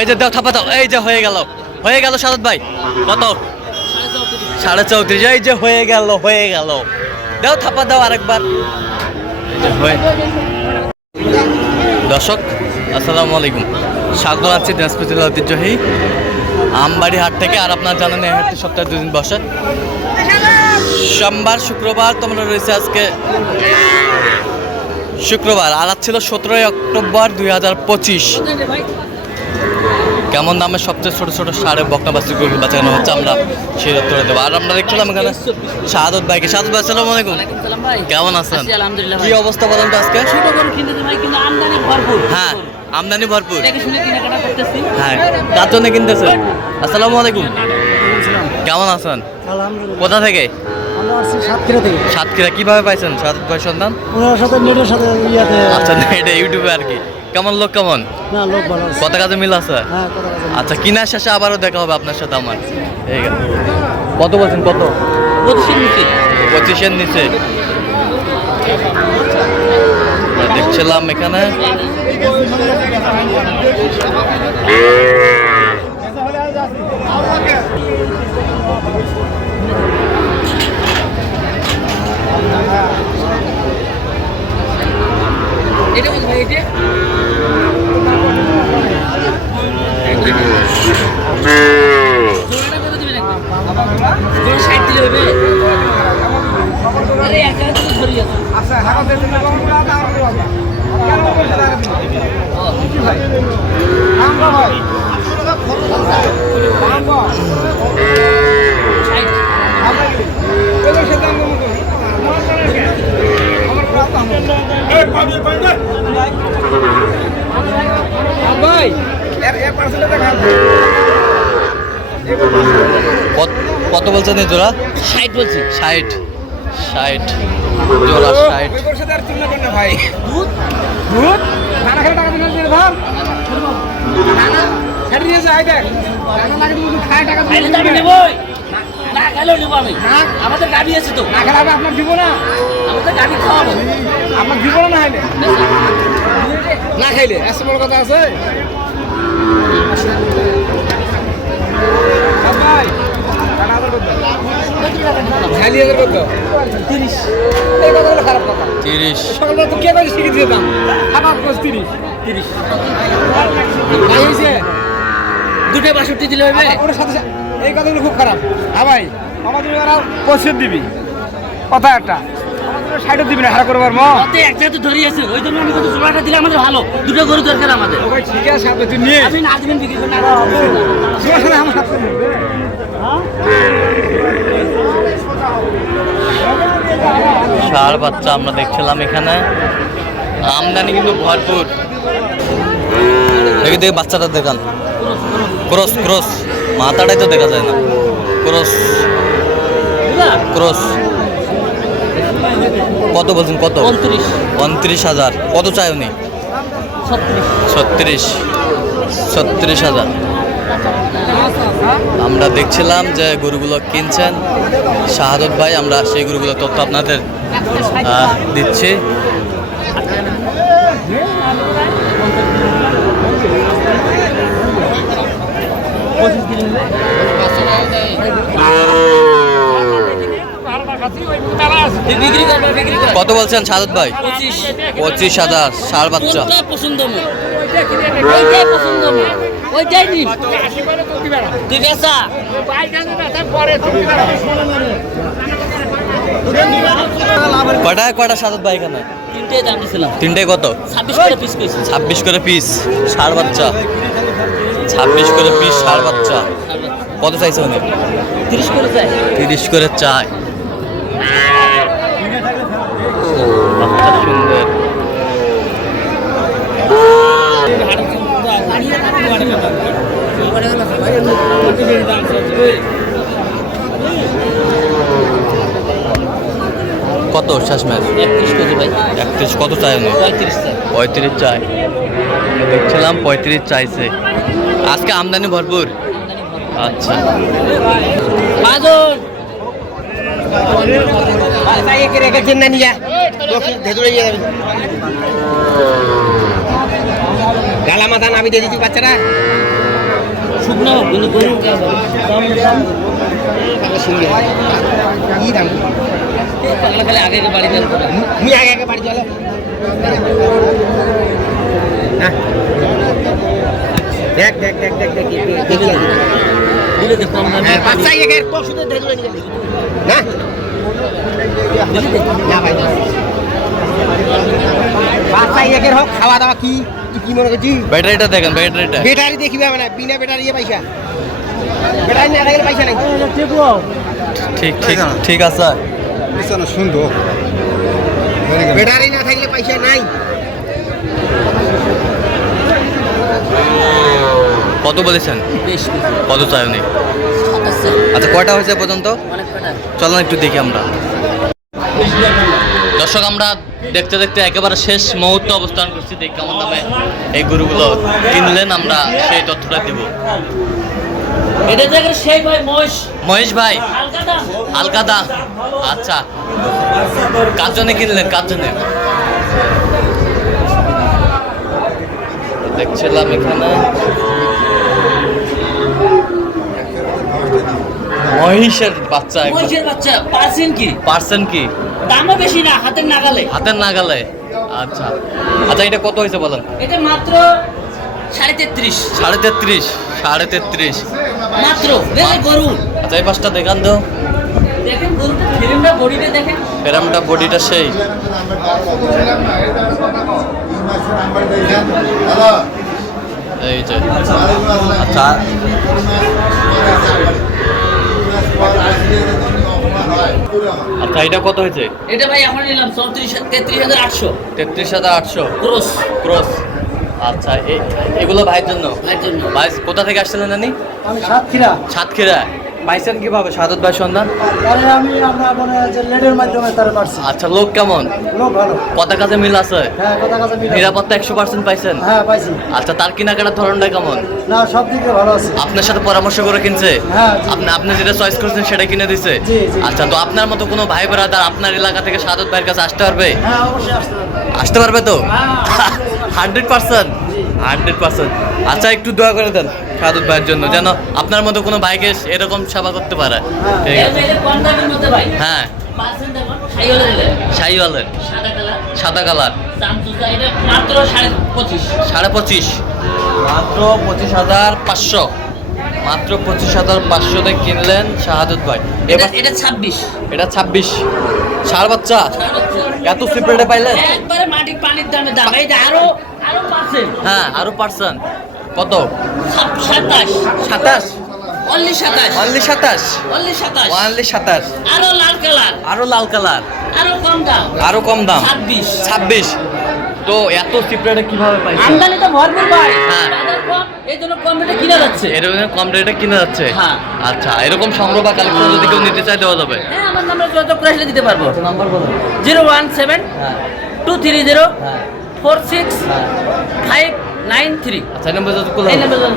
এই যে দাও, থাপা দাও। এই যে হয়ে গেল। হয়ে গেল সাদত ভাই। কত? সাড়ে চৌত্রিশ। এই যে হয়ে গেল হয়ে গেল। দাও, থাপা দাও আরেকবার। দর্শক, আসসালামু আলাইকুম। স্বাগত আছি দিনাজপুর জেলা ঐতিহ্যহী আমবাড়ি হাট থেকে। আর আপনার জানেন, এই হাটটি সপ্তাহে দুদিন বসে। সোমবার, শুক্রবার তোমরা রয়েছে আজকে। শুক্রবার। আর ছিল সতেরোই অক্টোবর দুই হাজার পঁচিশ। কেমন দামে সবচেয়ে ছোট ছোট সাড়ে বকনা বাসি গরু বাঁচানো হচ্ছে আমরা সেই উত্তরে দেবো। আর আমরা দেখছিলাম এখানে শাহাদত ভাইকে। শাহাদত ভাই আসসালামু আলাইকুম। কেমন আছেন? কি অবস্থা বলেন তো আজকে? কিনতেছি হ্যাঁ আমদানি ভরপুর। দেখে শুনে কেনাকাটা করতেছি। হ্যাঁ তার জন্য কিনতেছেন? আসসালামু আলাইকুম। কেমন আছেন? আলহামদুলিল্লাহ। কোথা থেকে? সাতক্ষীরা থেকে। সাতক্ষীরা। কীভাবে পাইছেন সাত ভাই সন্তান ওনার সাথে নেটের সাথে ইয়াতে আচ্ছা না, এটা ইউটিউবে আর কি। কেমন লোক কেমন? না লোক ভালো আছে। কত কাজে মিল আছে? হ্যাঁ কথা কথা আচ্ছা কিনার শেষে আবারও দেখা হবে আপনার সাথে আমার। কত বলছেন কত? পঁচিশের নিচে। পঁচিশের নিচে। দেখছিলাম এখানে এটা বল ভাই এটা জোড়াটা কত দিবেন একদম? জোড়া 60 দিলে হবে? আরে এক জায়গায় তো ধরি আছে। ষাট। কত- কত বলছেন জোড়া? ষাট বলছি। ষাট। ষাট। জোড়া ষাট। দুধ? খাইলে তো আমি নেবই। না খাইলেও নেব আমি। আমাদের গাড়ি আছে তো। আপনার দিব না আমাদের গাড়ি খাওয়াবো। আপনার দিব না হাইলে না খাইলে এত বড় কথা আছে? খাইলি দুটো বাষট্টি দিলে হবে ওর সাথে- এই কথাগুলো খুব খারাপ। হ্যাঁ ভাই আমাদের ওরা পঁচিশ দিবি। কথা একটা। আমাদের সাইডে দিবি না হারা করবার মা। অত একটা তো ধরি আছে ওই জন্য আমি কত জোড়াটা দিলে আমাদের ভালো। দুটো গরু দরকার আমাদের। ও ঠিক আছে আপনি তুই নিয়ে। আপনি না দিবেন বিক্রি করুন আর তোমার আমার সাথে নেবে। বাচ্চা আমরা দেখছিলাম এখানে। আমদানি কিন্তু ভরপুর। দেখি দেখি বাচ্চাটা দেখান ক্রস ক্রস। মাথাটাই তো দেখা যায় না। ক্রস। ক্রস। কত বলছেন কত? উনত্রিশ উনত্রিশ হাজার। কত চাই উনি? ছত্রিশ। ছত্রিশ। ছত্রিশ হাজার। আমরা দেখছিলাম যে গরুগুলো কিনছেন। শাহাদত ভাই আমরা সেই গরুগুলো তথ্য আপনাদের দিচ্ছি। কত বলছেন শাহাদত ভাই? পঁচিশ। হাজার ষাড় বাচ্চা। পছন্দ ওইটাই নিন কটায় কয়টা শাহাদত ভাই এখানে? তিনটে দাম তিনটে কত? ছাব্বিশ করে পিস ছাব্বিশ করে পিস ষাড় বাচ্চা। ছাব্বিশ করে পিস সার বাচ্চা কত চাইছে উনি? তিরিশ করে যায় তিরিশ করে চায় বাচ্চা সুন্দর কত শেষমেশ একত্রিশ করে ভাই। একত্রিশ কত চাই উনি? পঁয়ত্রিশ চাই। পঁয়ত্রিশ চাই। আমরা দেখছিলাম পঁয়ত্রিশ চাইছে। আজকে আমদানি ভরপুর। আচ্ছা। গালা মাথা নামি দিয়ে দিচ্ছি বাচ্চারা শুকনো কিন্তু গরু আগে আগে বাড়ি চলো। দেখ দেখ দেখ দেখ দেখ দেখি দিলে তো কম দামে। বাচ্চা একে তোর শুধু দেখবে না? না ভাই বাচ্চা একের হোক খাওয়া দাওয়া কি তুই কি মনে করছিস? ব্যাটারিটা দেখেন ব্যাটারিটা। বেটারি দেখিবে মানে বিনা বেটারি পয়সা। না থাকলে পয়সা নাই। ঠিক ঠিক ঠিক আছে। সুন্দর। বেটারি না থাকলে পয়সা নাই। কত বলেছেন? কত চাই উনি আচ্ছা কয়টা হয়েছে পর্যন্ত? চলো একটু দেখি আমরা। দর্শক আমরা দেখতে দেখতে একেবারে শেষ মুহূর্ত অবস্থান করছি। দেখ কেমন দামে এই গরুগুলো কিনলেন আমরা সেই তথ্যটা দিব। মহেশ। ভাই? দাম আচ্ছা। কার জন্য কিনলেন? কার জন্য? দেখছিলাম এখানে। মহিষের বাচ্চা মহিষের বাচ্চা পার্সেন্ট কি? পার্সেন্ট কি? দামও বেশি না হাতের নাগালে। হাতের নাগালে? আচ্ছা। আচ্ছা এটা কত হয়েছে বলেন? এটা মাত্র সাড়ে তেত্রিশ। সাড়ে তেত্রিশ সাড়ে তেত্রিশ। মাত্র গরু। আচ্ছা এই পাঁচটা দেখান তো। দেখেন ফিল্মটা বডিটা দেখেন। প্যারামটা বডিটা সেই। এই যে। আচ্ছা আচ্ছা এটা কত হয়েছে? এটা ভাই এখন নিলাম চৌত্রিশ তেত্রিশ হাজার আটশো। তেত্রিশ হাজার আটশো? ক্রোস। ক্রস। আচ্ছা এগুলো ভাইয়ের জন্য? ভাইয়ের জন্য। ভাই কোথা থেকে আসছিলেন জানি? আমি সাতক্ষীরা। সাতক্ষীরা পাইছেন কীভাবে? সাদত ভাই সন্ধান? তাহলে আমি আমরা মনে যে লেডের মাধ্যমে তারা পারছি। আচ্ছা লোক কেমন? লোক ভালো। কথা কাজে মিল আছে? হ্যাঁ কথা মিলে নিরাপত্তা একশো পার্সেন্ট পাইছেন? হ্যাঁ পাইছি। আচ্ছা তার কেনাকাটার ধরনটা কেমন? না সব দিক ভালো আছে। আপনার সাথে পরামর্শ করে কিনছে? হ্যাঁ, আপনি আপনি যেটা চয়েস করছেন সেটা কিনে দিছে। আচ্ছা তো আপনার মতো কোনো ভাই ব্রাদার আপনার এলাকা থেকে সাদত ভাইয়ের কাছে আসতে পারবে? হ্যাঁ অবশ্যই আসতে হবে আসতে পারবে তো। হান্ড্রেড পার্সেন্ট হান্ড্রেড পার্সেন্ট আচ্ছা একটু দোয়া করে দেন। সাদত ভাইয়ের জন্য যেন আপনার মতো কোনো ভাইকে এরকম সেবা করতে পারে। ঠিক আছে। হ্যাঁ। শাহিওয়ালের। সাদা কালার। সাড়ে পঁচিশ। মাত্র পঁচিশ হাজার পাঁচশো। মাত্র পঁচিশ হাজার পাঁচশোতে কিনলেন শাহাদত ভাই এটা এবার এটা ছাব্বিশ। এটা ছাব্বিশ। ষাড় বাচ্চা। এত সিপ্রেটে পাইলেন? একবারে মাটি পানির দামে দাম। এই আরও আরও পার্সেন্ট। হ্যাঁ আরও পার্সেন্ট। কত? সাতাশ। সাতাশ? অনলি সাতাশ। অনলি সাতাশ? অনলি সাতাশ। অনলি সাতাশ। আরও লাল কালার। আরও লাল কালার। আরও কম দাম। আরও কম দাম। ছাব্বিশ। ছাব্বিশ। তো এত সিপ্রেটে কীভাবে পাইছেন আমদানি তো ভরপুর হ্যাঁ। কম রেটে কিনা যাচ্ছে। এরকম কম রেটে কিনে যাচ্ছে? হ্যাঁ। আচ্ছা এরকম সংগ্রহ বা কালেকশন যদি কেউ নিতে দেওয়া যাবে? হ্যাঁ আমার নাম্বার যত করে আসলে দিতে পারব। নাম্বার জিরো ওয়ান সেভেন হ্যাঁ। টু থ্রি জিরো হ্যাঁ। ফোর সিক্স হ্যাঁ। Five nine three. আচ্ছা এই নাম্বার যত এই নাম্বার যোগাযোগ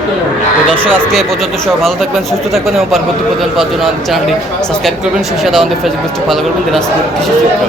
তো দর্শক আজকে পর্যন্ত সব ভালো থাকবেন সুস্থ থাকবেন এবং পরবর্তী পর্যন্ত পাওয়ার জন্য আমাদের চ্যানেলটি সাবস্ক্রাইব করবেন। সেই সাথে আমাদের ফেসবুক পেজটি ফলো করবেন। দিনাজপুর কৃষি চিত্র